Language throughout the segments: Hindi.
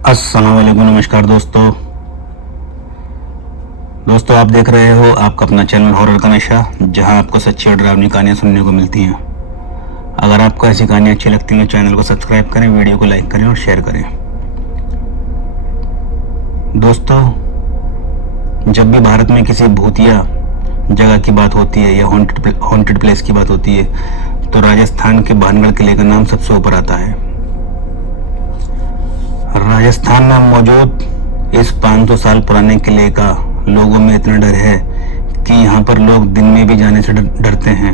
अस्सलाम वालेकुम, नमस्कार दोस्तों आप देख रहे हो आपका अपना चैनल हॉरर का नशा, जहां आपको सच्ची और डरावनी कहानियां सुनने को मिलती हैं। अगर आपको ऐसी कहानियां अच्छी लगती हैं तो चैनल को सब्सक्राइब करें, वीडियो को लाइक करें और शेयर करें। दोस्तों, जब भी भारत में किसी भूतिया जगह की बात होती है या हॉन्टेड प्लेस की बात होती है तो राजस्थान के भानगढ़ किले का नाम सबसे ऊपर आता है। राजस्थान में मौजूद इस 500 साल पुराने किले का लोगों में इतना डर है कि यहाँ पर लोग दिन में भी जाने से डरते हैं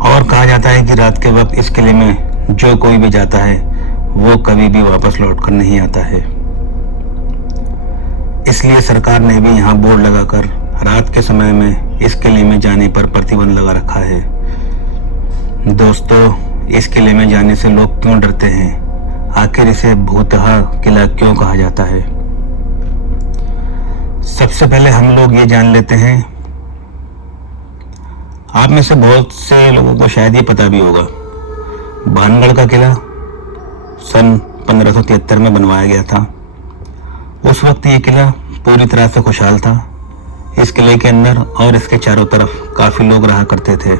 और कहा जाता है कि रात के वक्त इस किले में जो कोई भी जाता है वो कभी भी वापस लौटकर नहीं आता है। इसलिए सरकार ने भी यहाँ बोर्ड लगाकर रात के समय में इस किले में जाने पर प्रतिबंध लगा रखा है। दोस्तों, इस किले में जाने से लोग क्यों डरते हैं? आखिर इसे भूतहा किला क्यों कहा जाता है? सबसे पहले हम लोग ये जान लेते हैं, आप में से बहुत से लोगों को शायद ये पता भी होगा, भानगढ़ का किला सन 1573 में बनवाया गया था। उस वक्त ये किला पूरी तरह से खुशहाल था। इस किले के अंदर और इसके चारों तरफ काफी लोग रहा करते थे,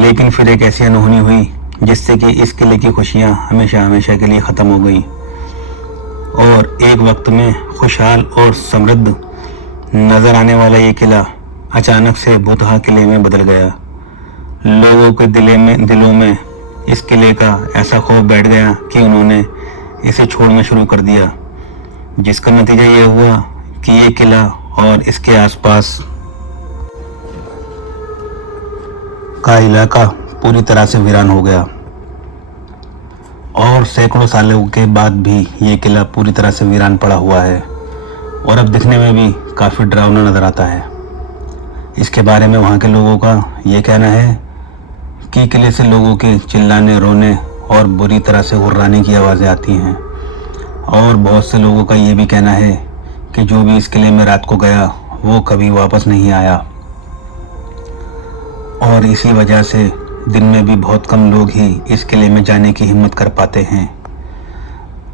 लेकिन फिर एक ऐसी अनहोनी हुई जिससे कि इस किले की खुशियां हमेशा हमेशा के लिए खत्म हो गई और एक वक्त में खुशहाल और समृद्ध नजर आने वाला ये किला अचानक से भूतहा किले में बदल गया। लोगों के दिलों में इस किले का ऐसा खौफ बैठ गया कि उन्होंने इसे छोड़ना शुरू कर दिया, जिसका नतीजा ये हुआ कि ये किला और इसके आसपास का इलाका पूरी तरह से वीरान हो गया और सैकड़ों सालों के बाद भी ये किला पूरी तरह से वीरान पड़ा हुआ है और अब दिखने में भी काफ़ी डरावना नज़र आता है। इसके बारे में वहाँ के लोगों का ये कहना है कि किले से लोगों के चिल्लाने, रोने और बुरी तरह से हुर्राने की आवाज़ें आती हैं और बहुत से लोगों का ये भी कहना है कि जो भी इस किले में रात को गया वो कभी वापस नहीं आया और इसी वजह से दिन में भी बहुत कम लोग ही इस किले में जाने की हिम्मत कर पाते हैं।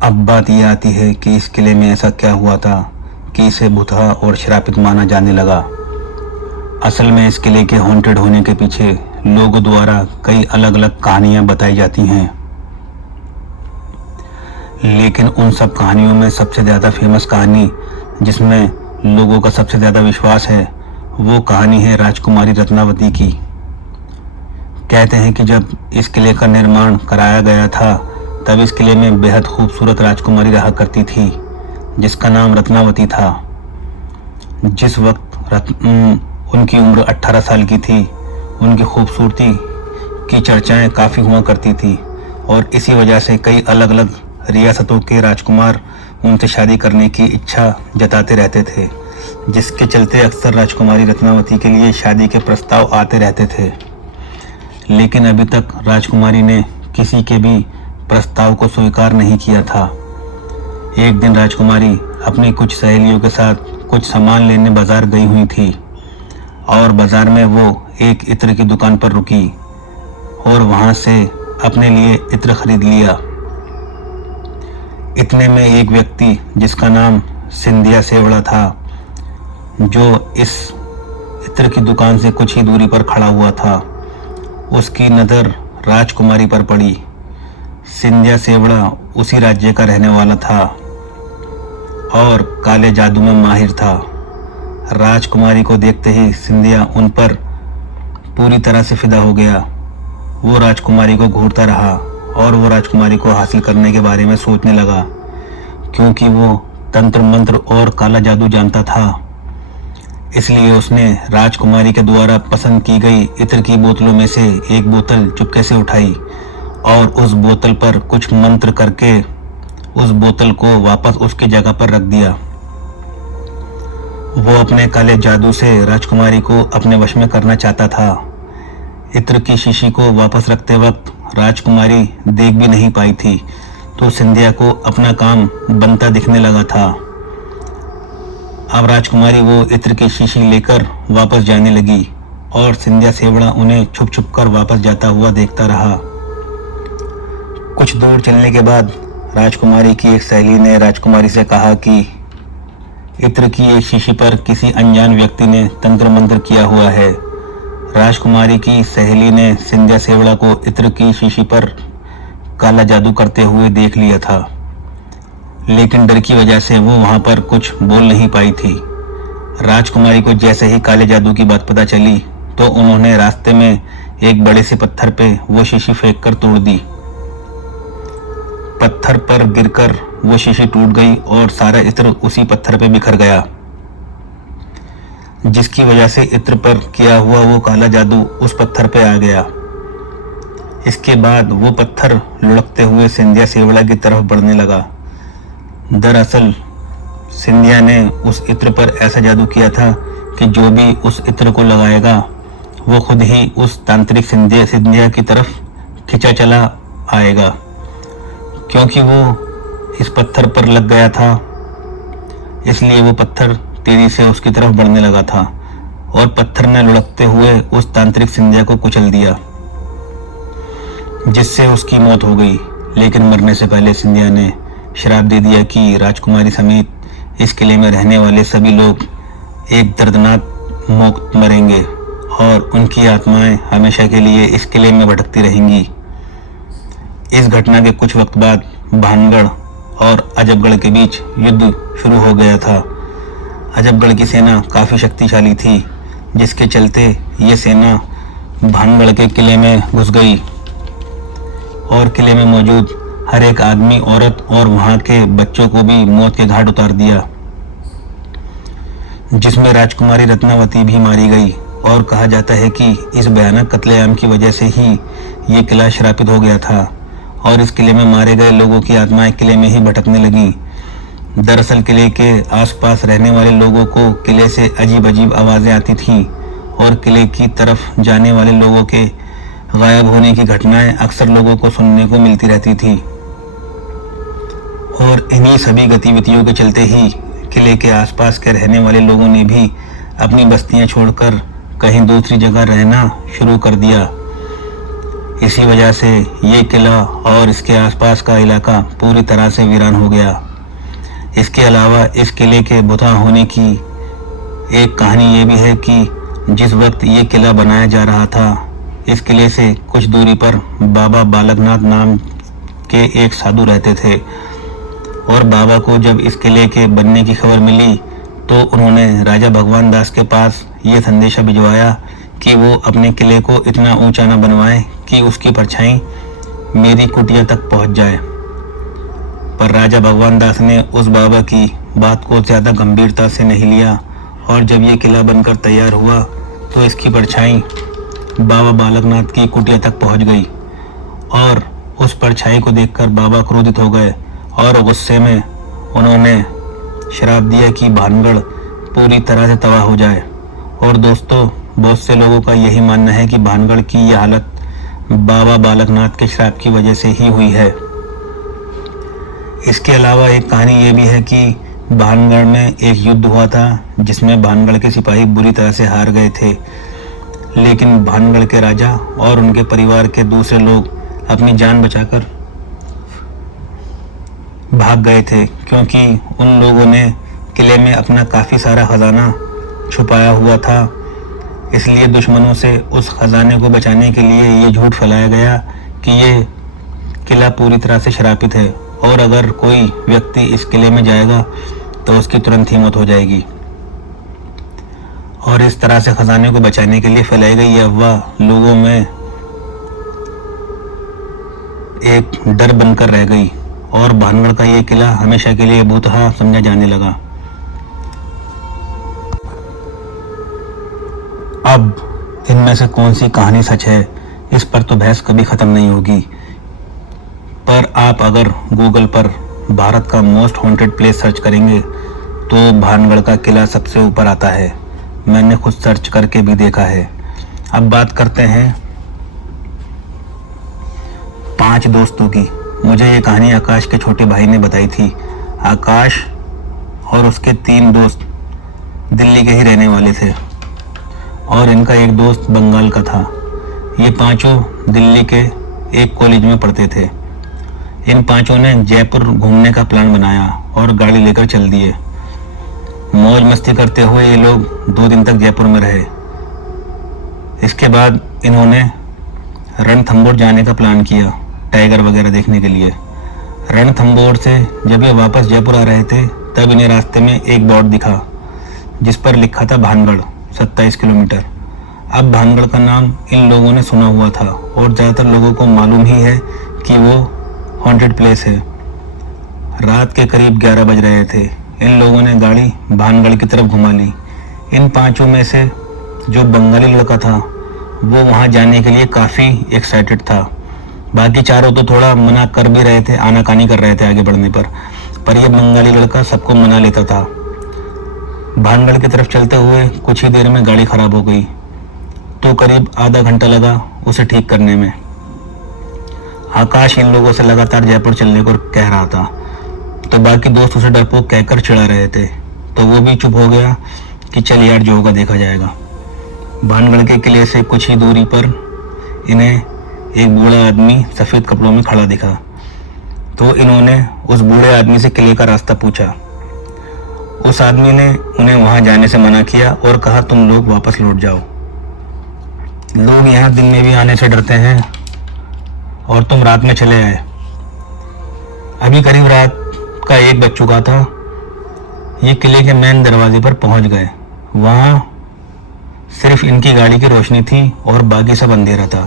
अब बात यह आती है कि इस किले में ऐसा क्या हुआ था कि इसे भूतहा और श्रापित माना जाने लगा। असल में इस किले के हॉन्टेड होने के पीछे लोगों द्वारा कई अलग अलग कहानियां बताई जाती हैं, लेकिन उन सब कहानियों में सबसे ज़्यादा फेमस कहानी जिसमें लोगों का सबसे ज़्यादा विश्वास है वो कहानी है राजकुमारी रत्नावती की। कहते हैं कि जब इस किले का निर्माण कराया गया था तब इस किले में बेहद खूबसूरत राजकुमारी रहा करती थी जिसका नाम रत्नावती था। जिस वक्त उनकी उम्र 18 साल की थी, उनकी खूबसूरती की चर्चाएं काफ़ी हुआ करती थी और इसी वजह से कई अलग अलग रियासतों के राजकुमार उनसे शादी करने की इच्छा जताते रहते थे, जिसके चलते अक्सर राजकुमारी रत्नावती के लिए शादी के प्रस्ताव आते रहते थे। लेकिन अभी तक राजकुमारी ने किसी के भी प्रस्ताव को स्वीकार नहीं किया था। एक दिन राजकुमारी अपनी कुछ सहेलियों के साथ कुछ सामान लेने बाजार गई हुई थी और बाजार में वो एक इत्र की दुकान पर रुकी और वहाँ से अपने लिए इत्र खरीद लिया। इतने में एक व्यक्ति जिसका नाम सिंधिया सेवड़ा था, जो इस इत्र की दुकान से कुछ ही दूरी पर खड़ा हुआ था, उसकी नज़र राजकुमारी पर पड़ी। सिंधिया सेवड़ा उसी राज्य का रहने वाला था और काले जादू में माहिर था। राजकुमारी को देखते ही सिंधिया उन पर पूरी तरह से फिदा हो गया। वो राजकुमारी को घूरता रहा और वो राजकुमारी को हासिल करने के बारे में सोचने लगा, क्योंकि वो तंत्र मंत्र और काला जादू जानता था। इसलिए उसने राजकुमारी के द्वारा पसंद की गई इत्र की बोतलों में से एक बोतल चुपके से उठाई और उस बोतल पर कुछ मंत्र करके उस बोतल को वापस उसकी जगह पर रख दिया। वो अपने काले जादू से राजकुमारी को अपने वश में करना चाहता था। इत्र की शीशी को वापस रखते वक्त राजकुमारी देख भी नहीं पाई थी, तो सिंधिया को अपना काम बनता दिखने लगा था। अब राजकुमारी वो इत्र की शीशी लेकर वापस जाने लगी और सिंधिया सेवड़ा उन्हें छुप छुप कर वापस जाता हुआ देखता रहा। कुछ दूर चलने के बाद राजकुमारी की एक सहेली ने राजकुमारी से कहा कि इत्र की एक शीशी पर किसी अनजान व्यक्ति ने तंत्र मंत्र किया हुआ है। राजकुमारी की सहेली ने सिंधिया सेवड़ा को इत्र की शीशी पर काला जादू करते हुए देख लिया था, लेकिन डर की वजह से वो वहां पर कुछ बोल नहीं पाई थी। राजकुमारी को जैसे ही काले जादू की बात पता चली तो उन्होंने रास्ते में एक बड़े से पत्थर पे वो शीशी फेंक कर तोड़ दी। पत्थर पर गिरकर वो शीशी टूट गई और सारा इत्र उसी पत्थर पे बिखर गया, जिसकी वजह से इत्र पर किया हुआ वो काला जादू उस पत्थर पे आ गया। इसके बाद वो पत्थर लुढ़कते हुए सिंधिया सेवड़ा की तरफ बढ़ने लगा। दरअसल सिंधिया ने उस इत्र पर ऐसा जादू किया था कि जो भी उस इत्र को लगाएगा वो खुद ही उस तांत्रिक सिंधिया की तरफ खिंचा चला आएगा। क्योंकि वो इस पत्थर पर लग गया था, इसलिए वो पत्थर तेजी से उसकी तरफ बढ़ने लगा था और पत्थर ने लुढ़कते हुए उस तांत्रिक सिंधिया को कुचल दिया, जिससे उसकी मौत हो गई। लेकिन मरने से पहले सिंधिया ने श्राप दे दिया कि राजकुमारी समेत इस किले में रहने वाले सभी लोग एक दर्दनाक मौत मरेंगे और उनकी आत्माएं हमेशा के लिए इस किले में भटकती रहेंगी। इस घटना के कुछ वक्त बाद भानगढ़ और अजबगढ़ के बीच युद्ध शुरू हो गया था। अजबगढ़ की सेना काफ़ी शक्तिशाली थी, जिसके चलते ये सेना भानगढ़ के किले में घुस गई और किले में मौजूद हर एक आदमी, औरत और वहाँ के बच्चों को भी मौत के घाट उतार दिया, जिसमें राजकुमारी रत्नावती भी मारी गई। और कहा जाता है कि इस भयानक कत्लेआम की वजह से ही ये किला श्रापित हो गया था और इस किले में मारे गए लोगों की आत्माएं किले में ही भटकने लगी। दरअसल किले के आसपास रहने वाले लोगों को किले से अजीब अजीब आवाज़ें आती थीं और किले की तरफ जाने वाले लोगों के गायब होने की घटनाएं अक्सर लोगों को सुनने को मिलती रहती थी। और इन्हीं सभी गतिविधियों के चलते ही किले के आसपास के रहने वाले लोगों ने भी अपनी बस्तियां छोड़कर कहीं दूसरी जगह रहना शुरू कर दिया। इसी वजह से ये किला और इसके आसपास का इलाका पूरी तरह से वीरान हो गया। इसके अलावा इस किले के बुता होने की एक कहानी ये भी है कि जिस वक्त ये किला बनाया जा रहा था, इस किले से कुछ दूरी पर बाबा बालकनाथ नाम के एक साधु रहते थे और बाबा को जब इस किले के बनने की खबर मिली तो उन्होंने राजा भगवान दास के पास ये संदेशा भिजवाया कि वो अपने किले को इतना ऊंचा न बनवाए कि उसकी परछाई मेरी कुटिया तक पहुंच जाए। पर राजा भगवान दास ने उस बाबा की बात को ज़्यादा गंभीरता से नहीं लिया और जब ये किला बनकर तैयार हुआ तो इसकी परछाई बाबा बालकनाथ की कुटिया तक पहुंच गई और उस परछाई को देखकर बाबा क्रोधित हो गए और गुस्से में उन्होंने श्राप दिया कि भानगढ़ पूरी तरह से तबाह हो जाए। और दोस्तों, बहुत से लोगों का यही मानना है कि भानगढ़ की यह हालत बाबा बालकनाथ के श्राप की वजह से ही हुई है। इसके अलावा एक कहानी ये भी है कि भानगढ़ में एक युद्ध हुआ था जिसमें भानगढ़ के सिपाही बुरी तरह से हार गए थे, लेकिन भानगढ़ के राजा और उनके परिवार के दूसरे लोग अपनी जान बचाकर भाग गए थे, क्योंकि उन लोगों ने किले में अपना काफ़ी सारा खजाना छुपाया हुआ था। इसलिए दुश्मनों से उस खजाने को बचाने के लिए ये झूठ फैलाया गया कि ये किला पूरी तरह से श्रापित है और अगर कोई व्यक्ति इस किले में जाएगा तो उसकी तुरंत ही मौत हो जाएगी। और इस तरह से खजाने को बचाने के लिए फैलाई गई ये अफवाह लोगों में एक डर बनकर रह गई और भानगढ़ का ये किला हमेशा के लिए भूतहा समझा जाने लगा। अब इनमें से कौन सी कहानी सच है, इस पर तो बहस कभी ख़त्म नहीं होगी। पर आप अगर गूगल पर भारत का मोस्ट हॉन्टेड प्लेस सर्च करेंगे तो भानगढ़ का किला सबसे ऊपर आता है। मैंने खुद सर्च करके भी देखा है। अब बात करते हैं 5 दोस्तों की। मुझे ये कहानी आकाश के छोटे भाई ने बताई थी। आकाश और उसके 3 दोस्त दिल्ली के ही रहने वाले थे और इनका एक दोस्त बंगाल का था। ये 5 दिल्ली के एक कॉलेज में पढ़ते थे। इन पांचों ने जयपुर घूमने का प्लान बनाया और गाड़ी लेकर चल दिए। मौज मस्ती करते हुए ये लोग 2 दिन तक जयपुर में रहे। इसके बाद इन्होंने रणथंभौर जाने का प्लान किया, टाइगर वगैरह देखने के लिए। रणथंभौर से जब ये वापस जयपुर आ रहे थे तब इन्हें रास्ते में एक बोर्ड दिखा जिस पर लिखा था भानगढ़ 27 किलोमीटर। अब भानगढ़ का नाम इन लोगों ने सुना हुआ था और ज़्यादातर लोगों को मालूम ही है कि वो हॉन्टेड प्लेस है। रात के करीब 11 बज रहे थे। इन लोगों ने गाड़ी भानगढ़ की तरफ घुमा ली। इन पांचों में से जो बंगाली लड़का था वो वहां जाने के लिए काफ़ी एक्साइटेड था। बाकी चारों तो थोड़ा मना कर भी रहे थे, आनाकानी कर रहे थे आगे बढ़ने पर यह बंगाली लड़का सबको मना लेता था। भानगढ़ की तरफ चलते हुए कुछ ही देर में गाड़ी खराब हो गई तो करीब आधा घंटा लगा उसे ठीक करने में। आकाश इन लोगों से लगातार जयपुर चलने को कह रहा था तो बाकी दोस्त उसे डरपोक कहकर चिढ़ा रहे थे, तो वो भी चुप हो गया कि चल यार जो होगा देखा जाएगा। भानगढ़ के किले से कुछ ही दूरी पर इन्हें एक बूढ़ा आदमी सफ़ेद कपड़ों में खड़ा दिखा, तो इन्होंने उस बूढ़े आदमी से किले का रास्ता पूछा। उस आदमी ने उन्हें वहां जाने से मना किया और कहा तुम लोग वापस लौट जाओ। लोग यहाँ दिन में भी आने से डरते हैं और तुम रात में चले आए। अभी करीब रात का 1 बज चुका था। ये किले के मेन दरवाजे पर पहुंच गए। वहाँ सिर्फ इनकी गाड़ी की रोशनी थी और बाकी सब अंधेरा था।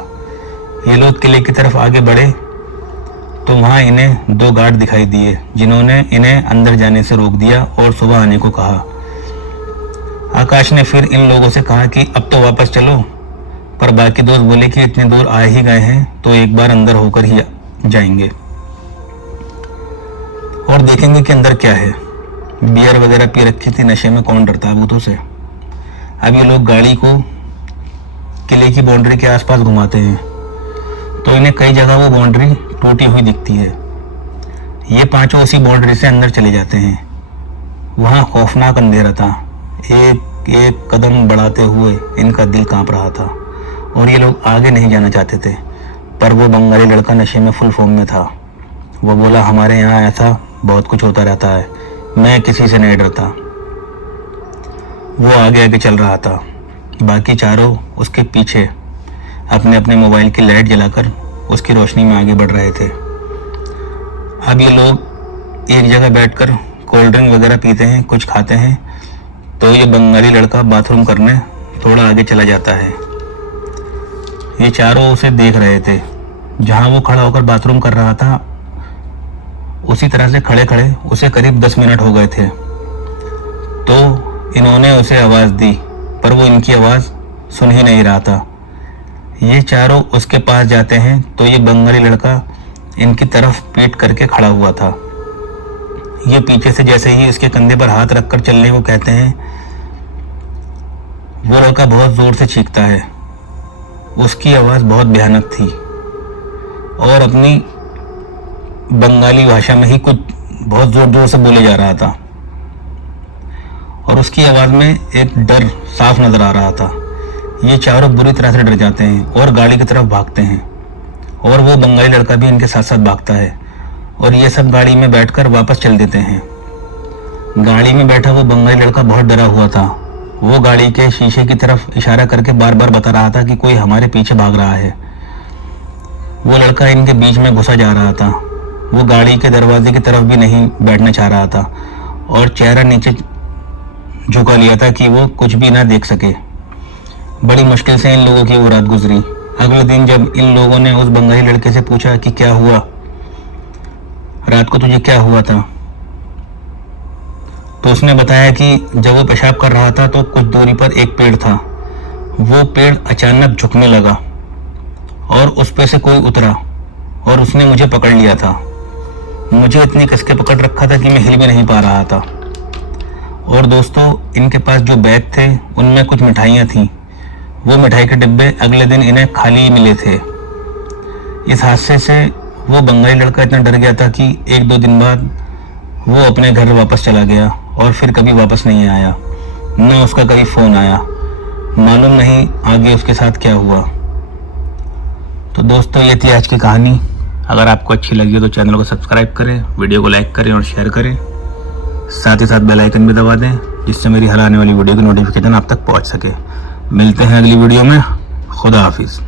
ये लोग किले की तरफ आगे बढ़े तो वहाँ इन्हें 2 गार्ड दिखाई दिए जिन्होंने इन्हें अंदर जाने से रोक दिया और सुबह आने को कहा। आकाश ने फिर इन लोगों से कहा कि अब तो वापस चलो, पर बाकी दोस्त बोले कि इतने दूर आ ही गए हैं तो एक बार अंदर होकर ही जाएंगे और देखेंगे कि अंदर क्या है। बियर वगैरह पी रखी थी, नशे में कौन डरता है भूतों से। अब ये लोग गाड़ी को किले की बाउंड्री के आसपास घुमाते हैं तो इन्हें कई जगह वो बाउंड्री टूटी हुई दिखती है। ये पांचों उसी बाउंड्री से अंदर चले जाते हैं। वहाँ खौफनाक अंधेरा था। एक एक कदम बढ़ाते हुए इनका दिल कांप रहा था और ये लोग आगे नहीं जाना चाहते थे, पर वो बंगाली लड़का नशे में फुल फॉर्म में था। वो बोला हमारे यहाँ ऐसा बहुत कुछ होता रहता है, मैं किसी से नहीं डरता। वो आगे आगे चल रहा था। बाकी चारों उसके पीछे अपने अपने मोबाइल की लाइट जलाकर उसकी रोशनी में आगे बढ़ रहे थे। अब ये लोग एक जगह बैठकर कोल्ड ड्रिंक वगैरह पीते हैं, कुछ खाते हैं, तो ये बंगाली लड़का बाथरूम करने थोड़ा आगे चला जाता है। ये चारों उसे देख रहे थे। जहाँ वो खड़ा होकर बाथरूम कर रहा था उसी तरह से खड़े खड़े उसे करीब 10 मिनट हो गए थे। तो इन्होंने उसे आवाज़ दी पर वो इनकी आवाज़ सुन ही नहीं रहा था। ये चारों उसके पास जाते हैं तो ये बंगाली लड़का इनकी तरफ पीठ करके खड़ा हुआ था। ये पीछे से जैसे ही इसके कंधे पर हाथ रखकर चलने को कहते हैं, वो लड़का बहुत ज़ोर से चीखता है। उसकी आवाज़ बहुत भयानक थी और अपनी बंगाली भाषा में ही कुछ बहुत ज़ोर ज़ोर से बोले जा रहा था और उसकी आवाज़ में एक डर साफ नज़र आ रहा था। ये चारों बुरी तरह से डर जाते हैं और गाड़ी की तरफ भागते हैं और वो बंगाली लड़का भी इनके साथ साथ भागता है और ये सब गाड़ी में बैठकर वापस चल देते हैं। गाड़ी में बैठा वो बंगाली लड़का बहुत डरा हुआ था। वो गाड़ी के शीशे की तरफ इशारा करके बार बार बता रहा था कि कोई हमारे पीछे भाग रहा है। वो लड़का इनके बीच में घुसा जा रहा था। वो गाड़ी के दरवाजे की तरफ भी नहीं बैठना चाह रहा था और चेहरा नीचे झुका लिया था कि वो कुछ भी ना देख सके। बड़ी मुश्किल से इन लोगों की वो रात गुजरी। अगले दिन जब इन लोगों ने उस बंगाली लड़के से पूछा कि क्या हुआ, रात को तुझे क्या हुआ था, तो उसने बताया कि जब वो पेशाब कर रहा था तो कुछ दूरी पर एक पेड़ था। वो पेड़ अचानक झुकने लगा और उस पे से कोई उतरा और उसने मुझे पकड़ लिया था। मुझे इतनी कस के पकड़ रखा था कि मैं हिल भी नहीं पा रहा था। और दोस्तों, इनके पास जो बैग थे उनमें कुछ मिठाइयाँ थीं। वो मिठाई के डिब्बे अगले दिन इन्हें खाली मिले थे। इस हादसे से वो बंगाली लड़का इतना डर गया था कि 1-2 दिन बाद वो अपने घर वापस चला गया और फिर कभी वापस नहीं आया। न उसका कभी फ़ोन आया। मालूम नहीं आगे उसके साथ क्या हुआ। तो दोस्तों, ये थी आज की कहानी। अगर आपको अच्छी लगी हो तो चैनल को सब्सक्राइब करें, वीडियो को लाइक करें और शेयर करें। साथ ही साथ बेल आइकन भी दबा दें जिससे मेरी हर आने वाली वीडियो की नोटिफिकेशन आप तक पहुंच सके। मिलते हैं अगली वीडियो में। खुदा हाफिज़।